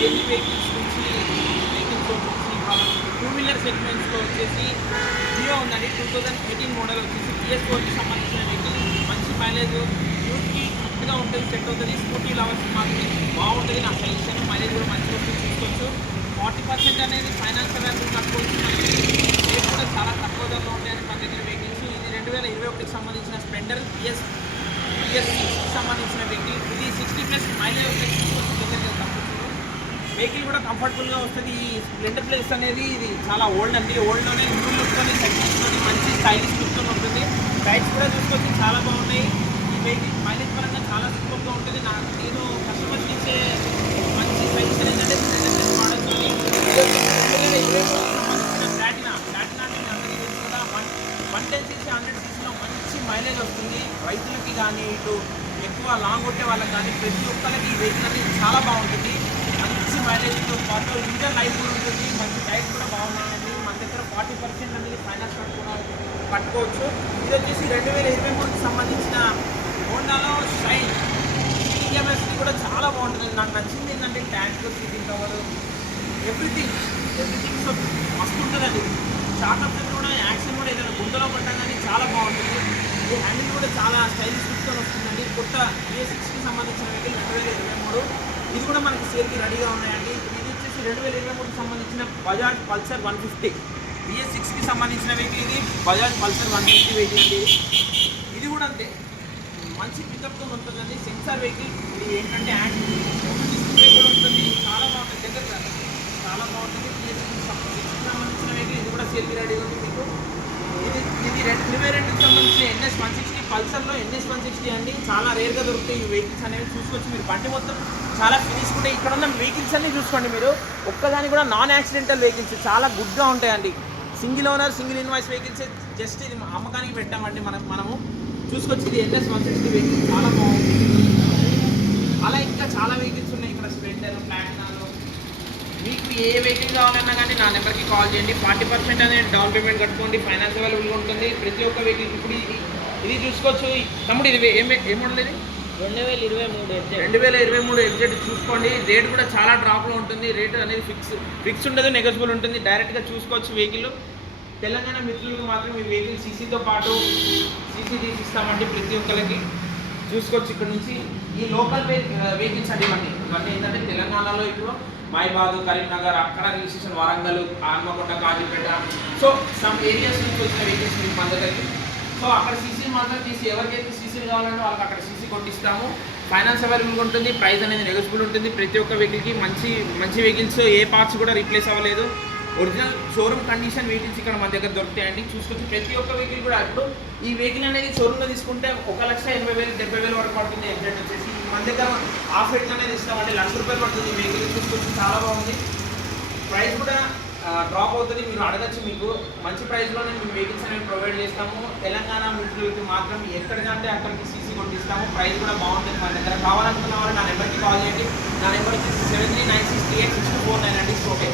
Heavy vehicles నుంచి vehicles వచ్చేసి two wheeler సెగ్మెంట్స్లో వచ్చేసి జియో ఉందండి. 2018 మోడల్ వచ్చేసి PS4కి సంబంధించిన వెహికల్. మంచి మైలేజ్, యూత్కి కరెక్ట్గా ఉంటుంది, సెట్ అవుతుంది. స్కూటీ లవర్స్ మాత్రమే బాగుంటుంది నా సజెషన్. మైలేజ్ కూడా మంచిగా ఉంటుంది, చూసుకోవచ్చు. 40% అనేది ఫైనాన్స్ వాల్యూ కట్టుకోవచ్చు. మనకి రేట్ కూడా చాలా తక్కువ ధరలో ఉంటాయని మన దగ్గర వెహికల్స్. ఇది 2021కి సంబంధించిన స్ప్లెండర్ PS6కి సంబంధించిన వెహికల్. ఇది 60+ మైలేజ్ వస్తే దగ్గరికి తక్కువ. వెహికల్ కూడా కంఫర్టబుల్గా వస్తుంది. ఈ స్ప్లెండర్ ప్లస్ అనేది ఇది చాలా ఓల్డ్ అండి. ఓల్డ్లోనే న్యూ లుక్తోని సెగ్మెంట్స్లోని మంచి స్టైలిష్ లుక్తో ఉంటుంది. టైర్స్ కూడా చూసుకొచ్చి చాలా బాగున్నాయి. ఈ వెహికల్ మైలేజ్ పరంగా చాలా సూపర్గా ఉంటుంది. నేను కస్టమర్స్కి ఇచ్చే మంచి సజెషన్ ఏంటంటే స్ప్లెండర్ ప్లస్ మోడల్స్లోని 2023 ప్లాటినా అందరికీ తెలుసు కదా. 110cc 100cc మంచి మైలేజ్ వస్తుంది. రైతులకి కానీ ఇటు ఎక్కువ లాంగ్ కొట్టే వాళ్ళకి కానీ ప్రతి ఒక్కరికి ఈ వెహికల్ అనేది చాలా బాగుంటుంది. మంచి మైలేజ్తో పాటు ఇంజన్ లైఫ్ కూడా ఉంటుంది. మంచి టైర్స్ కూడా బాగున్నాయండి. మన దగ్గర 40% అనేది ఫైనాన్స్ కట్టుకోవచ్చు. ఇది వచ్చేసి 2023కి సంబంధించిన హోండాలో షైన్ EMS కూడా చాలా బాగుంటుంది. నాకు నచ్చింది ఏంటంటే tank, seating cover, everything so మస్తు ఉంటుందండి. షార్ట్ అప్షన్ కూడా యాక్షన్ కూడా ఏదైనా గుంతలో పడ్డా కానీ చాలా బాగుంటుంది. ఈ హ్యాండిల్ కూడా చాలా స్టైలిష్ లుక్తో వస్తుందండి. కొత్త PS6కి సంబంధించిన వెహికల్ 2023. ఇది కూడా మనకి సేల్కి రెడీగా ఉన్నాయండి. ఇది వచ్చేసి 2023కి సంబంధించిన బజాజ్ పల్సర్ 150. PS6కి సంబంధించిన వెహికల్ ఇది బజాజ్ పల్సర్ 150 వెహికల్ అండి. ఇది కూడా అంతే మంచి పికప్తో ఉంటుందండి. Sensor vehicle. ఇది ఏంటంటే డిస్ప్లే కూడా ఉంటుంది. చాలా బాగుంటుంది. దగ్గర చాలా బాగుంటుంది. PS6కి సంబంధించిన వెహికల్ ఇది కూడా సేల్కి రెడీగా ఉంది మీకు. ఇది 2022కి సంబంధించిన NS 160. పల్సర్లో NS 160 అండి. చాలా రేర్గా దొరుకుతాయి ఈ వెహికల్స్ అనేవి. చూసుకోవచ్చు మీరు. బండి మొత్తం చాలా ఫినిష్ కూడా. ఇక్కడ ఉన్న వెహికల్స్ అన్నీ చూసుకోండి మీరు. ఒక్కదాని కూడా నాన్ యాక్సిడెంటల్ వెహికల్స్ చాలా గుడ్గా ఉంటాయండి. Single owner single invoice vehicles. Just ఇది అమ్మకానికి పెట్టామండి మనము. చూసుకోవచ్చు. ఇది NS 160 వెహికల్ చాలా బాగుంది. అలా ఇంకా చాలా వెహికల్స్ ఉన్నాయి ఇక్కడ. స్ప్లెండర్, ప్లాటినాలో మీకు ఏ వెహికల్ కావాలన్నా కానీ నా నెంబర్కి కాల్ చేయండి. 40% అనేది డౌన్ పేమెంట్ కట్టుకోండి. ఫైనాన్స్ అవైలబుల్గా ఉంటుంది ప్రతి ఒక్క వెహికల్. ఇప్పుడు ఇది చూసుకోవచ్చు. తమ్ముడు ఇది ఏ మోడల్ ఇది? 2023 FZ చూసుకోండి. రేట్ కూడా చాలా డ్రాప్లో ఉంటుంది. రేట్ అనేది ఫిక్స్ ఉండదు, నెగోషియబుల్ ఉంటుంది. డైరెక్ట్గా చూసుకోవచ్చు వెహికల్. తెలంగాణ మిత్రులకు మాత్రం ఈ వెహికల్ సీసీతో పాటు సీసీ తీసిస్తామండి ప్రతి ఒక్కరికి. చూసుకోవచ్చు ఇక్కడ నుంచి. ఈ లోకల్ వెహికల్స్ అండి ఇవన్నీ ఏంటంటే తెలంగాణలో ఇప్పుడు మైబాద్, కరీంనగర్, అక్కడ registration, Warangal, Hanamkonda, Kazipet, so some areas నుంచి వచ్చిన వెహికల్స్ మీకు మన దగ్గరికి. సో అక్కడ సీసీ మాత్రం తీసి ఎవరికైతే సీసీలు కావాలంటే వాళ్ళకి అక్కడ సీసీ కొట్టిస్తాము. ఫైనాన్స్ అవైలబుల్గా ఉంటుంది. ప్రైస్ అనేది నెగోషియబుల్ ఉంటుంది ప్రతి ఒక్క వెహికల్కి. మంచి వెహికల్స్ ఏ పార్ట్స్ కూడా రీప్లేస్ అవ్వలేదు. ఒరిజినల్ షోరూమ్ కండిషన్ వెహికల్స్ ఇక్కడ మన దగ్గర దొరుకుతాయండి. చూసుకోవచ్చు ప్రతి ఒక్క వెహికల్ కూడా. ఇప్పుడు ఈ వెహికల్ అనేది షోరూమ్లో తీసుకుంటే 1,80,000 70,000 వరకు పడుతుంది. ఎగ్జాక్ట్ వచ్చేసి మన దగ్గర ఆఫ్ రేట్ అనేది ఇస్తామండి. ₹1,00,000 పడుతుంది ఈ వెహికల్. చూసుకోవచ్చు చాలా బాగుంది. ప్రైస్ కూడా డ్రాప్ అవుతుంది. మీరు అడగచ్చు. మీకు మంచి ప్రైస్లోనే మేము వెహికల్స్ అనేవి ప్రొవైడ్ చేస్తాము. తెలంగాణ మిత్రులకి మాత్రం ఎక్కడికంటే అక్కడికి సీసీ కొట్టిస్తాము. ప్రైస్ కూడా బాగుంటుంది మన దగ్గర. కావాలనుకున్న వాళ్ళు నా నెంబర్కి కాల్ చేయండి. నా నెంబర్ వచ్చేసి 7396386249 అండి. ఓకే.